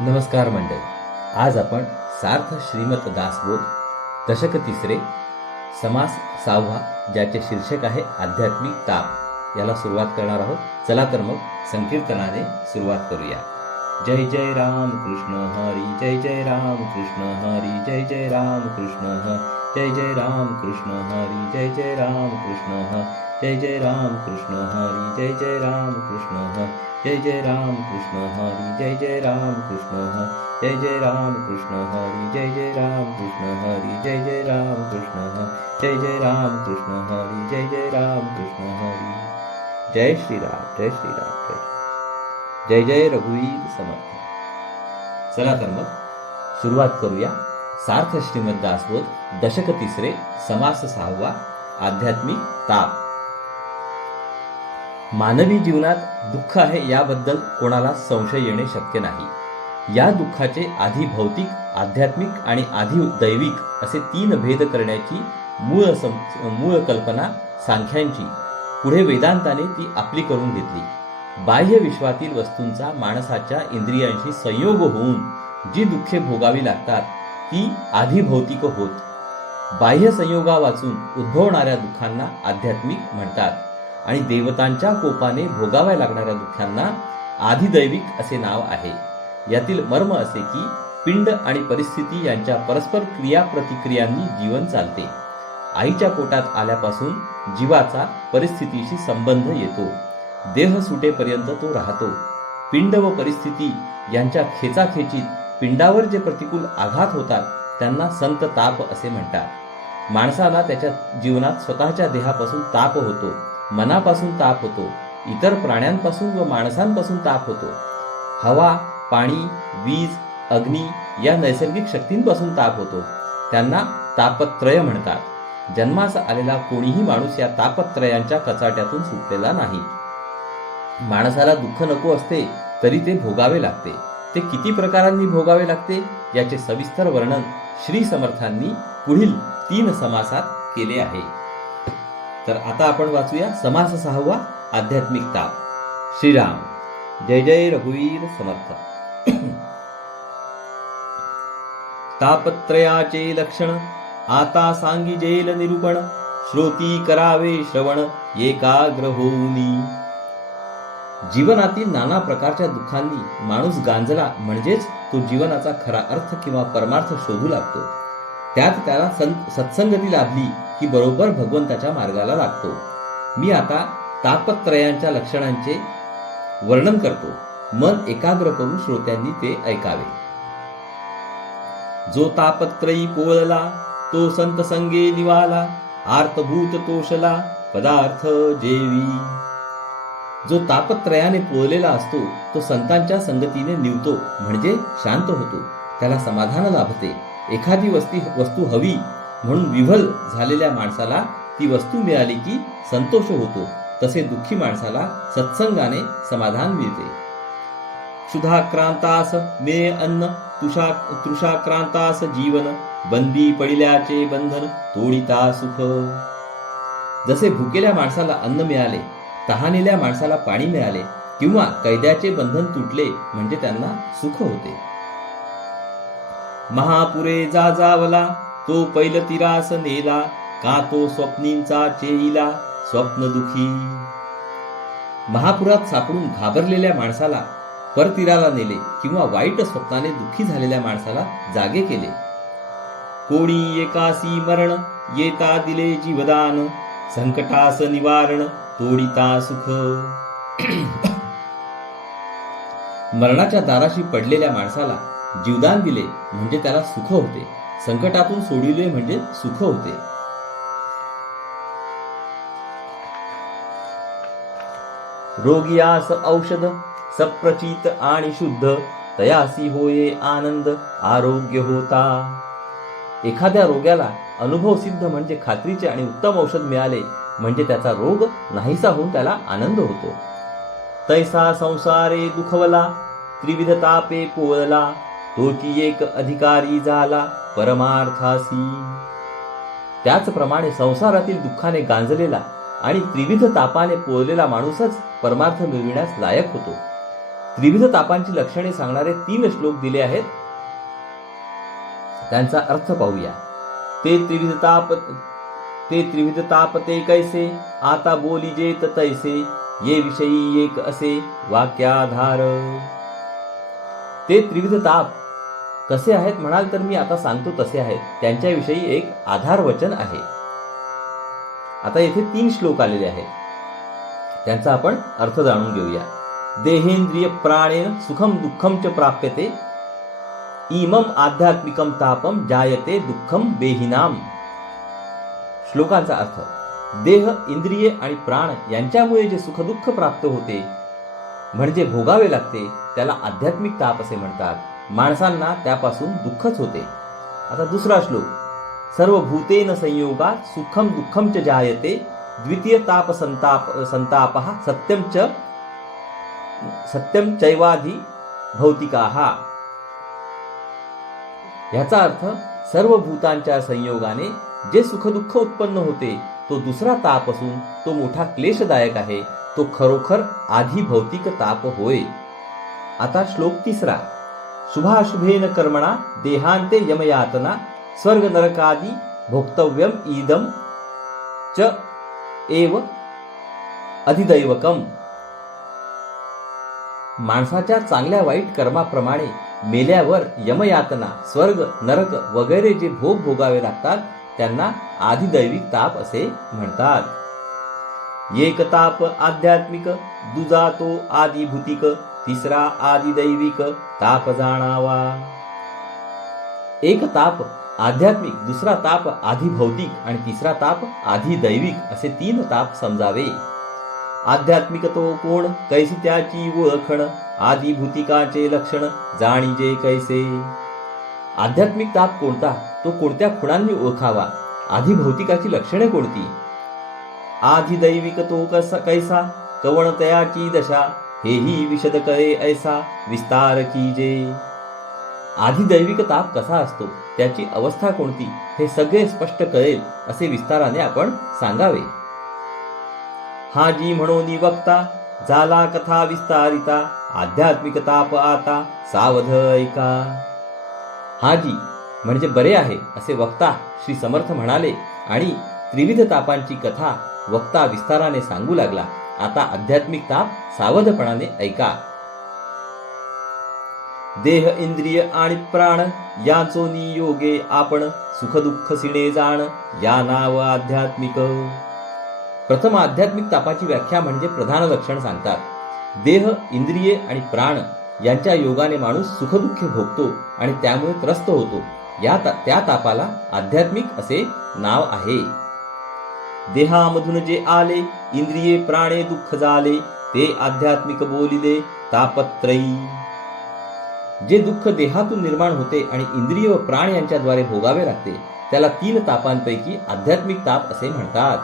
नमस्कार मंडळी. आज आपण सार्थ श्रीमत दासबोध दशक तिसरे समास 6वा ज्याचे शीर्षक आहे आध्यात्मिक ताप याला सुरुवात करणार आहोत. चला तर मग संकीर्तनाने सुरुवात करूया. जय जय राम कृष्ण हरी, जय जय राम कृष्ण हरी, जय जय राम कृष्ण जय जय राम कृष्ण हरी, जय जय राम कृष्ण जय जय राम कृष्ण हरी, जय जय राम कृष्ण जय जय राम कृष्ण हरी, जय जय राम कृष्ण जय जय राम कृष्ण हरी, जय जय राम कृष्ण हरी, जय जय राम कृष्ण जय जय राम कृष्ण हरी, जय जय राम कृष्ण हरी. जय श्रीराम, जय श्रीराम, जय जय रघुवीर समर्थ. चला तर मग सुरुवात करूया. सार्थ श्रीमद दासबोध दशक तिसरे समास 6वा आध्यात्मिक ताप. मानवी जीवनात दुःख आहे याबद्दल कोणाला संशय येणे शक्य नाही. या दुःखाचे आधी भौतिक, आध्यात्मिक आणि आधी दैविक असे 3 भेद करण्याची मूळ कल्पना सांख्यांची पुढे वेदांताने ती आपली करून घेतली. बाह्य विश्वातील वस्तूंचा माणसाच्या इंद्रियांशी संयोग होऊन जी दुःखे भोगावी लागतात ती आधी भौतिक होत. बाह्य संयोगा वाचून उद्भवणाऱ्या दुःखांना आध्यात्मिक म्हणतात आणि देवतांच्या कोपाने भोगाव्या लागणाऱ्या दुःखांना आधिदैविक असे नाव आहे. यातील मर्म असे की पिंड आणि परिस्थिती यांच्या परस्पर क्रियाप्रतिक्रियांनी जीवन चालते. आईच्या पोटात आल्यापासून जीवाचा परिस्थितीशी संबंध येतो. देह सुटेपर्यंत तो राहतो. पिंड व परिस्थिती यांच्या खेचाखेचीत पिंडावर जे प्रतिकूल आघात होतात त्यांना संत ताप असे म्हणतात. माणसाला त्याच्या जीवनात स्वतःच्या देहापासून ताप होतो, मनापासून ताप होतो, इतर प्राण्यांपासून व माणसांपासून ताप होतो. हवा, पाणी, वीज, अग्नी या नैसर्गिक शक्तींपासून ताप होतो. त्यांना तापत्रय म्हणतात. जन्मास आलेला कोणीही माणूस या तापत्रयांच्या कचाट्यातून सुटलेला नाही. माणसाला दुःख नको असते तरी ते भोगावे लागते. ते किती प्रकारांनी भोगावे लागते याचे सविस्तर वर्णन श्री समर्थांनी पुढील 3 समासात केले आहे. तर आता आपण वाचूया समास 6वा आध्यात्मिक ताप. श्रीराम, जय जय रघुवीर समर्थ. तापत्रयाचे लक्षण आता सांगिजेल निरूपण, श्रोती करावे श्रवण एकाग्र होऊनी. जीवनातील नाना प्रकारच्या दुःखांनी माणूस गांजला म्हणजेच तो जीवनाचा खरा अर्थ किंवा परमार्थ शोधू लागतो. त्यात त्याला सत्संगती लाभली की बरोबर भगवंताच्या मार्गाला लागतो. मी आता तापत्रयांच्या लक्षणांचे वर्णन करतो. मन एकाग्र करून श्रोत्यांनी ते ऐकावे. जो तापत्रयी पोळला तो संत संगे निवाला, आर्तभूत तोषला पदार्थ जेवी. जो तापत्रयाने पोळलेला असतो तो संतांच्या संगतीने निवतो म्हणजे शांत होतो, त्याला समाधान लाभते. एखादी वस्तू हवी म्हणून विव्हल झालेल्या माणसाला ती वस्तू मिळाली की संतोष होतो. तसे दुःखी माणसाला सत्संगाने समाधान मिळते. क्षुधाक्रांतास मिळे अन्न, तृषाक्रांतास जीवन, बंदी पडिल्याचे बंधन तोडिता सुख. जसे भुकेल्या माणसाला अन्न मिळाले, तहानेल्या माणसाला पाणी मिळाले किंवा कैद्याचे बंधन तुटले म्हणजे त्यांना सुख होते. महापुरे जाजावला तो पैल तिरास नेला, का तो स्वप्नींचा चेईला स्वप्न दुखी. महापुरात सापडून घाबरलेल्या माणसाला परतीराला नेले किंवा वाईट स्वप्नाने दुःखी झालेल्या माणसाला जागे केले. कोणी एकासी मरण येता दिले जीवदान, संकटास निवारण तोडिता सुख. मरणाच्या दाराशी पडलेल्या माणसाला जीवदान दिले म्हणजे त्याला सुख होते. संकटातून सोडविले म्हणजे सुख होते. रोगियास औषध सप्रचित आणि शुद्ध, तयासी होये आनंद आरोग्य होता. एखाद्या रोग्याला अनुभव सिद्ध म्हणजे खात्रीचे आणि उत्तम औषध मिळाले म्हणजे त्याचा रोग नाहीसा होऊन त्याला आनंद होतो. तैसा संसारे दुखवला त्रिविध तापे पोळला, तोची एक अधिकारी झाला परमार्थासी. त्याचप्रमाणे संसारातील दुःखाने गांजलेला आणि त्रिविध तापाने पोळलेला माणूसच परमार्थ मिळविण्यास लायक होतो. त्रिविध तापांची लक्षणे सांगणारे 3 श्लोक दिले आहेत. त्यांचा अर्थ पाहूया. ते त्रिविध ताप ते कैसे, आता बोलिजेत तैसे, ये विषयी एक असे वाक्याधार. ते त्रिविध ताप कसे आहेत म्हणाल तर मी आता सांगतो तसे आहेत. त्यांच्याविषयी एक आधार वचन आहे. आता येथे 3 श्लोक आलेले आहेत. त्यांचा आपण अर्थ जाणून घेऊया. देहेंद्रिय प्राणेन सुखम दुःखम च प्राप्यते, इमम आध्यात्मिकम तापम जायते दुःखम बेहिनाम. श्लोकांचा अर्थ. देह, इंद्रिये आणि प्राण यांच्यामुळे जे सुखदुःख प्राप्त होते म्हणजे भोगावे लागते त्याला आध्यात्मिक ताप असे म्हणतात. माणसांना त्यापासून दुःखच होते. आता दुसरा श्लोक. सर्व भूतेन संयोगात सुखम दुःखम च जायते, द्वितीय ताप संतापः सत्यम चैवाधी भौतिकाः. याचा अर्थ सर्व भूतांच्या संयोगाने जे सुखदुःख उत्पन्न होते तो दुसरा ताप असून तो मोठा क्लेशदायक आहे. तो खरोखर आधी भौतिक ताप होय. आता श्लोक तिसरा. शुभाशुभेन कर्मणा देहांते यमयातना, स्वर्ग नरकादी भोक्तव्यम इदम च एव अधिदैवकम. माणसाच्या चांगल्या वाईट कर्माप्रमाणे मेल्यावर यमयातना, स्वर्ग, नरक वगैरे जे भोग भोगावे लागतात त्यांना आधिदैविक ताप असे म्हणतात. एक ताप आध्यात्मिक, दुजा तो आदिभूतिक, तिसरा आदिदैविक ताप जाणावा. एक ताप आध्यात्मिक, दुसरा ताप आधिभौतिक आणि तिसरा ताप आधिदैविक असे 3 ताप समजावे. आध्यात्मिक तो कोण, कैसी त्याची ओळखण, आदिभूतिकाचे लक्षण जाणीजे कैसे. आध्यात्मिक ताप कोणता, तो कोणत्या खुणांनी ओळखावा, आधिभौतिकाची लक्षणे कोणती. आधिदैविक तो कैसा, कवण तयाची दशा, हेही विशद करे ऐसा विस्तार कीजे. आधिदैविक ताप कसा असतो, त्याची अवस्था कोणती, हे सगळे स्पष्ट कळेल असे विस्ताराने आपण सांगावे. हा जी म्हणून वक्ता, झाला कथा विस्तारिता, आध्यात्मिक ताप आता सावध ऐका. हा जी म्हणजे बरे आहे असे वक्ता श्री समर्थ म्हणाले आणि त्रिविध तापांची कथा वक्ता विस्ताराने सांगू लागला. आता आध्यात्मिक ताप सावधपणाने ऐका. देह, इंद्रिय आणि प्राण यांचो नियोगे आपण, सुखदुःख सिणे जाण, या नाव आध्यात्मिक. प्रथम आध्यात्मिक तापाची व्याख्या म्हणजे प्रधान लक्षण सांगतात. देह, इंद्रिये आणि प्राण यांच्या योगाने माणूस सुखदुःख भोगतो आणि त्यामुळे त्रस्त होतो. त्या तापाला आध्यात्मिक असे नाव आहे. देहामधून जे आले, इंद्रिये प्राणे दुःख झाले, ते आध्यात्मिक बोलिले तापत्रयी. जे दुःख देहातून निर्माण होते आणि इंद्रिय व प्राण यांच्याद्वारे भोगावे लागते त्याला 3 तापांपैकी आध्यात्मिक ताप असे म्हणतात.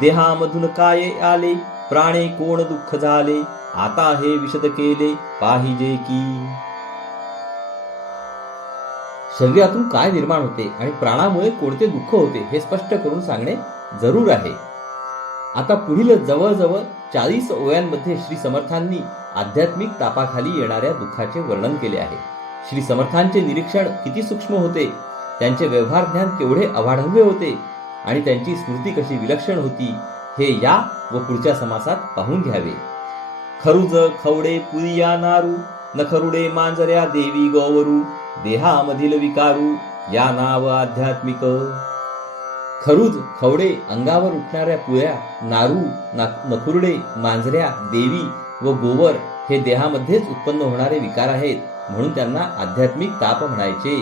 देहामधून काय आले, प्राणे कोण दुःख झाले, आता हे विशद केले पाहिजे की. शरीरातून काय निर्माण होते आणि प्राणामुळे कोणते दुःख होते हे स्पष्ट करून सांगणे जरूर आहे. आता पुढील जवळजवळ 40 ओव्यांमध्ये श्री समर्थांनी आध्यात्मिक तापाखाली येणाऱ्या दुःखाचे वर्णन केले आहे. श्री समर्थांचे निरीक्षण किती सूक्ष्म होते, त्यांचे व्यवहार ज्ञान केवढे अवाढव्य होते आणि त्यांची स्मृती कशी विलक्षण होती हे या व पुढच्या समासात पाहून घ्यावे. खरुज खवडे पुरिया नारू, नखरुडे मांजऱ्या देवी गोवरू, देहामधील विकारू, या नाव आध्यात्मिक. खरुज खवडे अंगावर उठणाऱ्या पुळ्या, नारू नखुरडे, मांजऱ्या, देवी व गोवर हे देहामध्येच उत्पन्न होणारे विकार आहेत, म्हणून त्यांना आध्यात्मिक ताप म्हणायचे.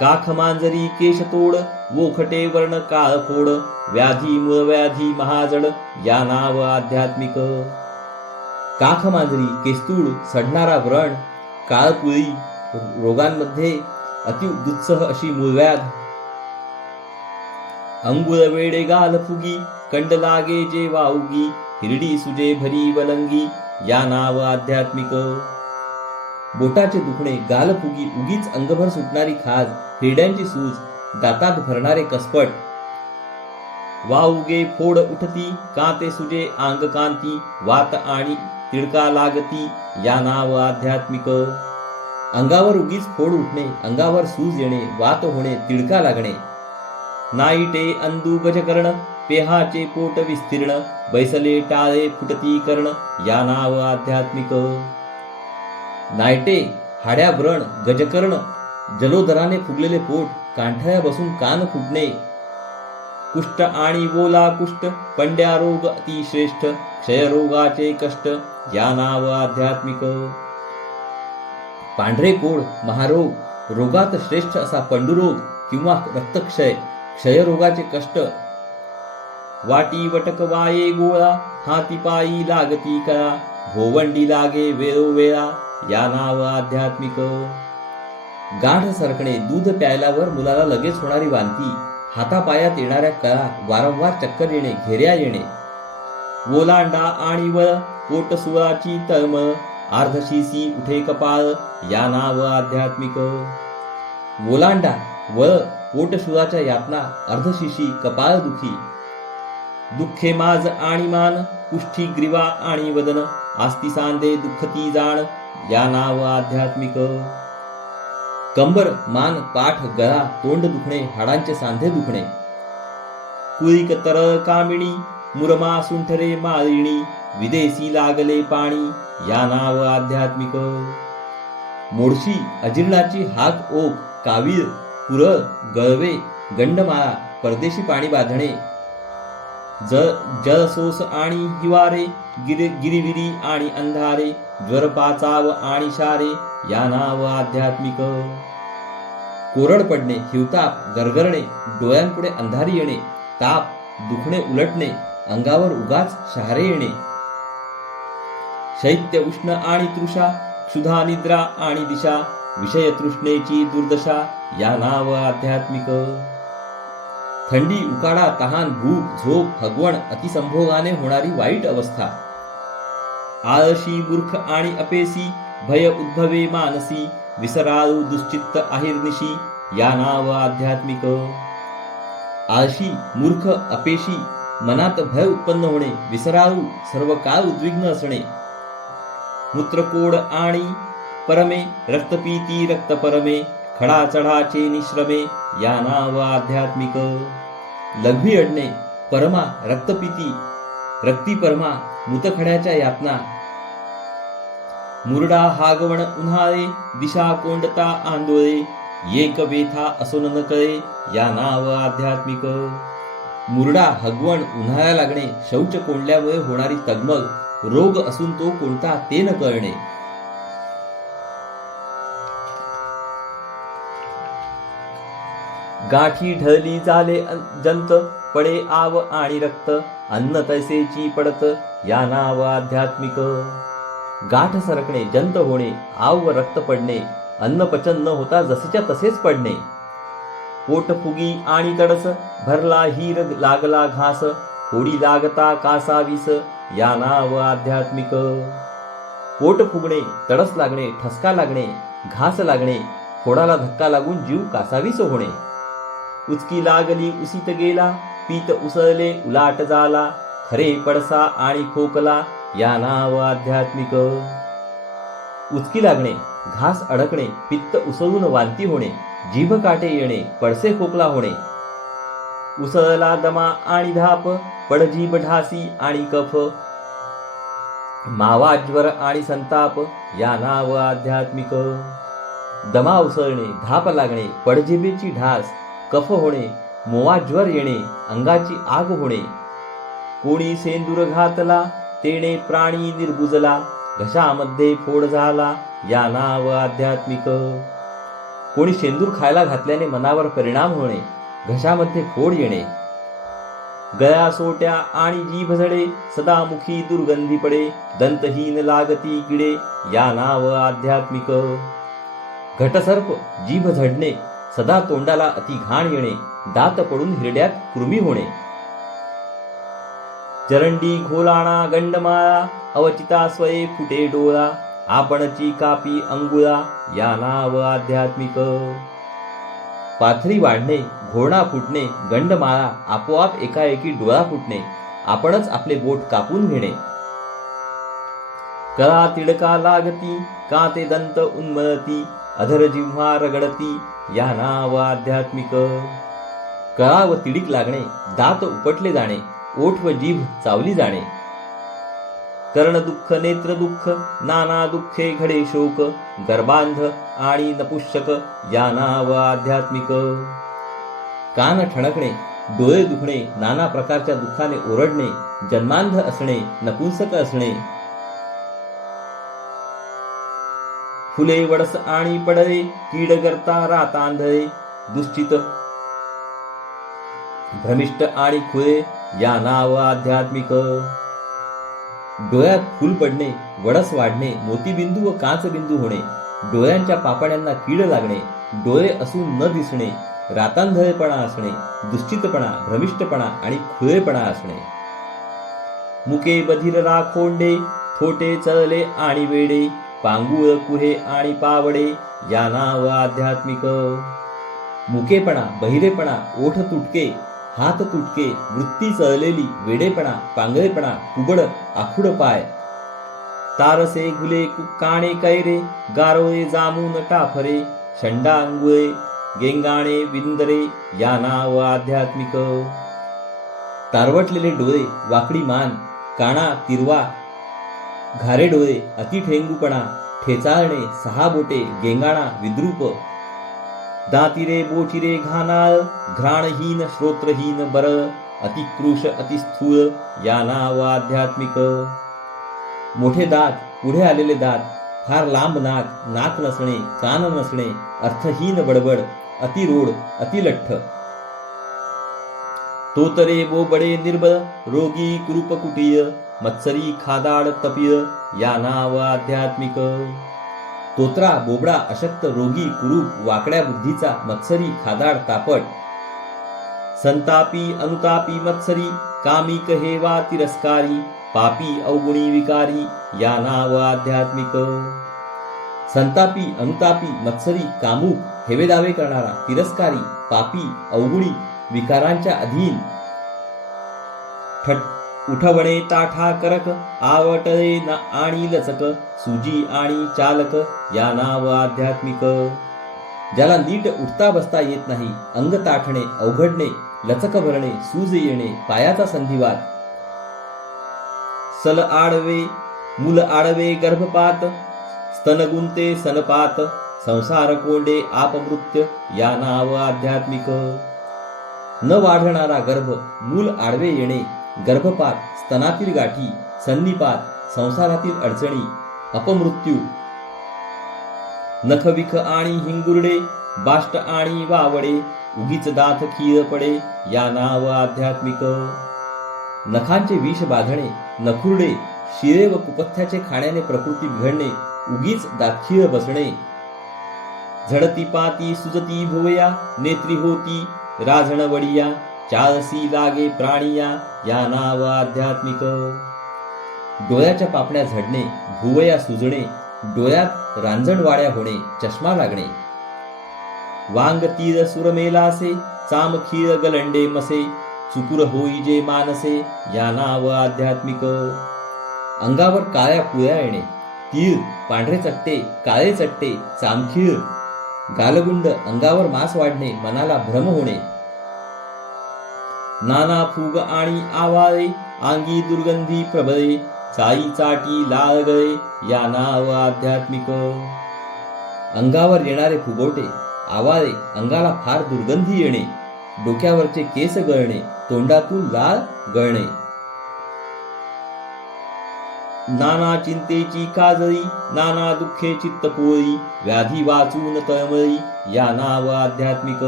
काख मांजरी केशतोड, वोखटे वर्ण काळफोड, व्याधी मूळव्याधी महाजड, या नाव आध्यात्मिक. काख मांजरी, केस्तूळ, सडणारा व्रण, काळपुळी, रोगांमध्ये अतिदुत्सह अशी मूळव्याध, अंगुळ वेडे गाल फुगी, कंड लागे जे वाउगी, हिरडी सुजे भरी वलंगी, या नाव आध्यात्मिक. बोटाचे दुखणे, गालफुगी, उगीच अंगभर सुटणारी खाज, हिरड्यांची सूज, दातात भरणारे कसपट, वाउगे फोड उठती, कांते सुजे अंग कांती, वात आणि तिडका लागती या नाव आध्यात्मिक. अंगावर उगीच फोड उठणे, अंगावर सूज येणे, वात होणे, तिडका लागणे. नाईटे अंदू गजकर्ण, पेहाचे पोट विस्तीर्ण, बैसले टाळे फुटती कर्ण या नाव आध्यात्मिक. नायटे, हाड्या व्रण, गजकर्ण, जलोदराने फुगलेले पोट, कांठळ्या बसून कान फुटणे. कुष्ठ आणि बोला कुष्ठ, पंड्या रोग अतिश्रेष्ठ, क्षयरोगाचे कष्ट या नाव आध्यात्मिक. पांढरे कोड, महारोग, रोगात श्रेष्ठ असा पंडुरोग किंवा रक्तक्षय, क्षयरोगाचे कष्ट. वाटी वटक वाये गोळा, हाती पायी लागती कळा, भोवंडी लागे वेळोवेळा या नाव आध्यात्मिक. गाढ सरकणे, दूध प्यायल्यावर मुलाला लगेच होणारी वांती, हातापायात येणाऱ्या कळा, वारंवार चक्कर येणे, घेऱ्या येणे. ओलांडा आणि वळ, पोट सुळाची तळमळ, अर्धशिसी उठे कपाळ या नाव आध्यात्मिक. ओलांडा, वळ, पोटशुळाच्या यातना, अर्धशिशी, कपाळ दुखी. दुःखे माज आणि मान, कुष्ठी ग्रीवा आणि वदन, आस्ती सांदे दुःखती जाण या नाव आध्यात्मिक. कंबर, मान, पाठ, गळा, तोंड दुखणे, हाडांचे सांधे दुखणे. कुळीक तरळ कामिणी, मुरमा सुंठरे माळिणी, विदेशी लागले पाणी या नाव आध्यात्मिक. मोडशी, अजीर्णाची हाक ओक, कावीळ, पुरळ, गळवे, गंडमाळा, परदेशी पाणी बांधणे. जळसोस आणि हिवारे, गिरिविरी आणि अंधारे, ज्वर पाचाव आणि शारे या नाव आध्यात्मिक. कोरड पडणे, हिवताप, गरगरणे, डोळ्यांपुढे अंधारी येणे, ताप, दुखणे उलटणे, अंगावर उगाच शहारे येणे. शैत्य उष्ण आणि तृषा, क्षुधा निद्रा आणि दिशा, विषय तृष्णेची दुर्दशा या नाव आध्यात्मिक. थंडी, उकाडा, तहान, भूक, झोप, हगवण, अतिसंभोगाने होणारी वाईट अवस्था. आळशी, मूर्ख आणि अपेसी, भय उद्भवे मानसी, विसराळू दुश्चित्त अहिर्निशी या नाव आध्यात्मिक. आळशी, मूर्ख, अपेशी, मनात भय उत्पन्न होणे, विसराळू, सर्व काळ उद्विग्न असणे. मूत्रकोड आणि परमे, रक्तपीती रक्तपरमे, खडा चढाचे निश्रमे या नाव आध्यात्मिक. लघवी अडणे, परमा, रक्तपीती, रक्तीपरमा, मूतखड्याच्या यातना. मुरडा, हागवण, उन्हाळे, दिशा कोंडता आंदोळे, एक वेथा असो न कळे या नाव आध्यात्मिक. मुरडा, हगवण, उन्हाळा लागणे, शौच कोंडल्यामुळे होणारी तगमग, रोग असून तो कोणता ते न कळणे. गाठी ढळली झाले जंत, पडे आव आणि रक्त, अन्न तैसेची पडत या नाव आध्यात्मिक. गाठ सरकणे, जंत होणे, आव व रक्त पडणे, अन्न पचन न होता जसेच्या तसेच पडणे. पोट फुगी आणि तडस, भरला हीर लागला घास, फोडी लागता कासावीस या नाव आध्यात्मिक. पोट फुगणे, तडस लागणे, ठसका लागणे, घास लागणे, फोडाला धक्का लागून जीव कासावीस होणे. उचकी लागली उसीत गेला, पीत उसळले उलाट झाला, खरे पडसा आणि खोकला या नाव आध्यात्मिक. उचकी लागणे, घास अडकणे, पित्त उसळून वांती होणे, जीभ काटे येणे, पडसे खोकला होणे. उसळला दमा आणि धाप, पडजीभ ढासी आणि कफ, मावा ज्वर आणि संताप या नाव आध्यात्मिक. दमा उसळणे, धाप लागणे, पडजिभेची ढास, कफ होणे, मोवा ज्वर येणे, अंगाची आग होणे. कोणी सेंदूर घातला, तेणे प्राणी निर्बुजला, घशामध्ये फोड झाला या नाव आध्यात्मिक. कोणी शेंदूर खायला घातल्याने मनावर परिणाम होणे, घशामध्ये फोड येणे. गळ्या सोट्या आणि जीभ झडे, सदामुखी दुर्गंधी पडे, दंतहीन लागती किडे या नाव आध्यात्मिक. घटसर्प, जीभ झडणे, सदा तोंडाला अति घाण येणे, दात पडून हिरड्यात कृमी होणे. चरंडी घोलाणा गंडमाळा, अवचिता स्वये फुटे डोळा, आपणची कापी अंगुळा या नाव आध्यात्मिक. पाथरी वाढणे, घोळणा फुटणे, गंडमाळा, आपोआप एकाएकी डोळा फुटणे, आपणच आपले बोट कापून घेणे. कळा तिडका लागती, काते दंत उन्मळती, अधर जिव्हा रगडती, या नाव आध्यात्मिक. कळा व तिडीक लागणे, दात उपटले जाणे, ओठ व जीभ चावली जाणे, कर्ण दुःख, नेत्र दुःख, नाना दुःखे घडे शोक, गर्भांध आणि नपुष्यक, या नाव आध्यात्मिक. कान ठणकणे, डोळे दुखणे, नाना प्रकारच्या दुःखाने ओरडणे, जन्मांध असणे, नपुंसक असणे, फुले वडस आणि पडळे, कीड करता रातांधळे, दुश्चित, भ्रमिष्ट आणि खुळे, या नाव आध्यात्मिक. डोळ्यात फूल पडणे, वडस वाढणे, मोतीबिंदू व काचबिंदू होणे, डोळ्यांच्या पापण्यांना कीड लागणे, डोळे असून न दिसणे, रातांधळेपणा असणे, दुश्चितपणा, भ्रमिष्टपणा आणि खुळेपणा असणे, मुके बधिर राखोंडे, थोटे चळले आणि वेडे, पांगुळ, कुहे आणि पावडे, या नाव आध्यात्मिक. मुकेपणा, बहिरेपणा, ओठ तुटके, हात तुटके, वृत्ती चळलेली, वेडेपणा, पांगळेपणा, कुबड, आखुड पाय, तारसे, गुले, काणे, कैरे, गारोळे, जामून, टाफरे, शंडा, अंगुळे, गेंगाणे, विंदरे, या नाव आध्यात्मिक. तारवटलेले डोळे, वाकडी मान, काणा तिरवा, घारे डोळे, अतिठेंगूपणा, ठेचाळणे, सहा बोटे, गेंगाणा, विद्रूप, दातिरे, बोचिरे, घानाळ, घ्राणहीन, श्रोत्रहीन, बरळ, अतिकृश, अतिस्थूळ, या नाव आध्यात्मिक. मोठे दात, पुढे आलेले दात, फार लांब नाक, नाक नसणे, कान नसणे, अर्थहीन बडबड, अतिरोड, अतिलठ्ठ, तोतरे, बोबडे, निर्बळ, रोगी, कुरूपकुटीय, मत्सरी, खादाड, तपीय, या नाव आध्यात्मिक. तोत्रा, बोबडा, अशक्त, रोगी, कुरूप, वाकड्या बुद्धीचा, मत्सरी, खादाड, तापट, संतापी, अनुतापी, मत्सरी, कामिक, हेवा, तिरस्कारी, पापी, अवगुणी, विकारी, या नाव आध्यात्मिक. संतापी, अनुतापी, मत्सरी, कामुक, हेवेदावे करणारा, तिरस्कारी, पापी, अवगुणी, विकारांच्या अधीन, उठवणे, ताठा, करक, आवटळे आणि लचक, सुजी आणि चालक, या नाव आध्यात्मिक. ज्याला नीट उठता बसता येत नाही, अंग ताठणे, अवघडणे, लचक भरणे, सूज येणे, पायाचा संधिवात, सल आडवे, मूल आडवे, गर्भपात, स्तनगुंते, सनपात, संसार कोंडे, आपमृत्य, या नाव आध्यात्मिक. न वाढणारा गर्भ, मूल आडवे येणे, गर्भपात, स्तनातील गाठी, सन्निपात, संसारातील अडचणी, अपमृत्यू, नखविख आणि हिंगुरडे, बाष्ट आणि वावडे, उगीच दात खीळ पडे, या नाव आध्यात्मिक. नखांचे विष बाधणे, नखुरडे, शिरे व कुपथ्याचे खाण्याने प्रकृती बिघडणे, उगीच दातखीळ बसणे, झडती पाती, सुजती भुवया, नेत्री होती, राझण वडिया, चाळसी लागे प्राणिया, या नाव आध्यात्मिक. डोळ्याच्या पापण्या झडणे, भुवया सुजणे, डोळ्यात रांजणवाड्या होणे, चष्मा लागणे, वांग तीर सुरमेलासे, चामखीळ गलंडे मसे, चुकुर होई जे मानसे, या नाव आध्यात्मिक. अंगावर काळ्या पुळ्या येणे, तीळ, पांढरे चट्टे, काळे चट्टे, चामखीळ, गालगुंड, अंगावर मांस वाढणे, मनाला भ्रम होणे, नाना फूग आणि आवाळे, अंगी दुर्गंधी प्रबळे, चाई चाटी, लाळ गळे, या नाव आध्यात्मिक. अंगावर येणारे फुगवटे, आवाळे, अंगाला फार दुर्गंधी येणे, डोक्यावरचे केस गळणे, तोंडातून लाळ गळणे, नाना चिंतेची काजळी, नाना दुःखे चित्त पोळी, व्याधी वाचून तळमळी, या नाव आध्यात्मिक.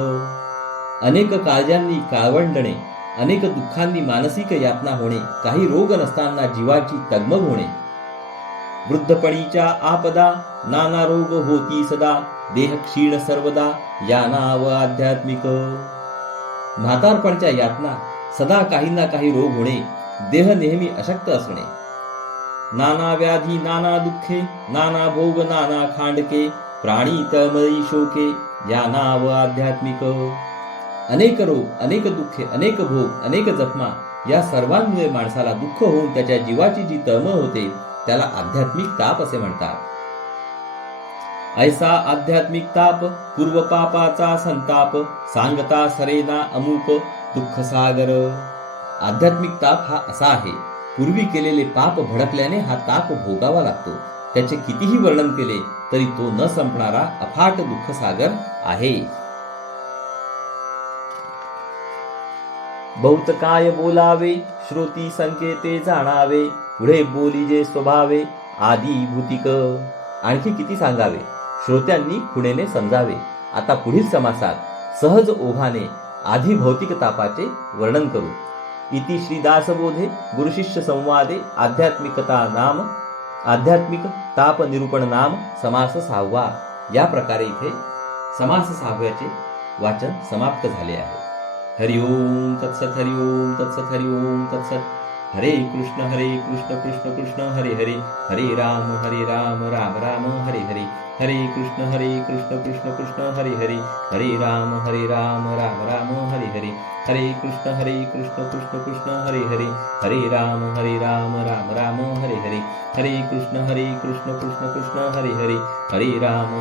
अनेक काळजांनी काळवंडणे, अनेक दुःखांनी मानसिक यातना होणे, काही रोग नसताना जीवाची तगमग होणे, वृद्धपणीच्या आपदा, नाना रोग होती सदा, देह क्षीण सर्वदा, या नाव आध्यात्मिक. म्हातारपणच्या यातना, सदा काही ना काही रोग होणे, देह नेहमी अशक्त असणे, नाना व्याधी, नाना दुःखे, नाना भोग, नाना खांडके, प्राणी तळमळी शोके, या नाव आध्यात्मिक. अनेक रोग, अनेक दुःखे, अनेक भोग, अनेक जखमा, या सर्वांमुळे माणसाला दुःख होऊन त्याच्या जीवाची जी तळमळ होते त्याला आध्यात्मिक ताप असे म्हणतात. ऐसा आध्यात्मिक ताप पूर्व पापाचा संताप सांगता सरेना अमुक दुःख सागर. आध्यात्मिक ताप हा असा आहे, पूर्वी केलेले पाप भडकल्याने हा ताप भोगावा लागतो. त्याचे कितीही वर्णन केले तरी तो न संपणारा अफाट दुःख सागर आहे. बहुत काय बोलावे श्रोती संकेते जाणावे पुढे बोलीजे स्वभावे आदी भूतिक. आणखी किती सांगावे, श्रोत्यांनी खुणेने समजावे. आता पुढील समासात सहज ओघाने आधी भौतिक तापाचे वर्णन करू. इति श्रीदासबोधे गुरुशिष्य संवादे आध्यात्मिक ताप निरूपण नाम समास 6. या प्रकारे इथे समास 6व्याचे वाचन समाप्त झाले आहे. हरि ओम तत्सत, हरि ओम तत्सत, हरि ओम तत्सत. हरे कृष्ण कृष्ण कृष्ण हरे हरे, हरे राम राम राम हरे हरे, हरे कृष्ण कृष्ण कृष्ण हरे हरे, हरे राम राम राम हरे हरे, हरे कृष्ण कृष्ण कृष्ण हरे हरे, हरे राम राम राम हरे हरे, हरे कृष्ण कृष्ण कृष्ण हरे हरे, हरे राम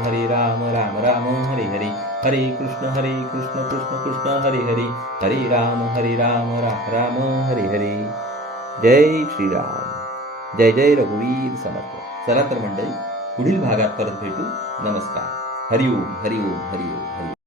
राम राम हरे हरे, हरे कृष्ण कृष्ण कृष्ण हरे हरे, हरे राम राम राम हरे हरे. जय श्रीराम. जय जय रघुवीर समर्थ. चला तर मंडळी, पुढील भागात परत भेटू. नमस्कार. हरिओम हरिओम हरिओम हरिओम.